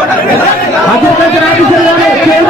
Aki se lia li se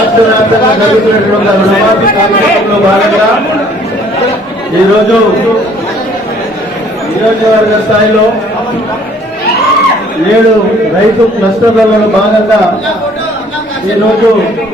ఈరోజు నియోజకవర్గ స్థాయిలో నేడు రైతు కష్టతలలో భాగంగా ఈరోజు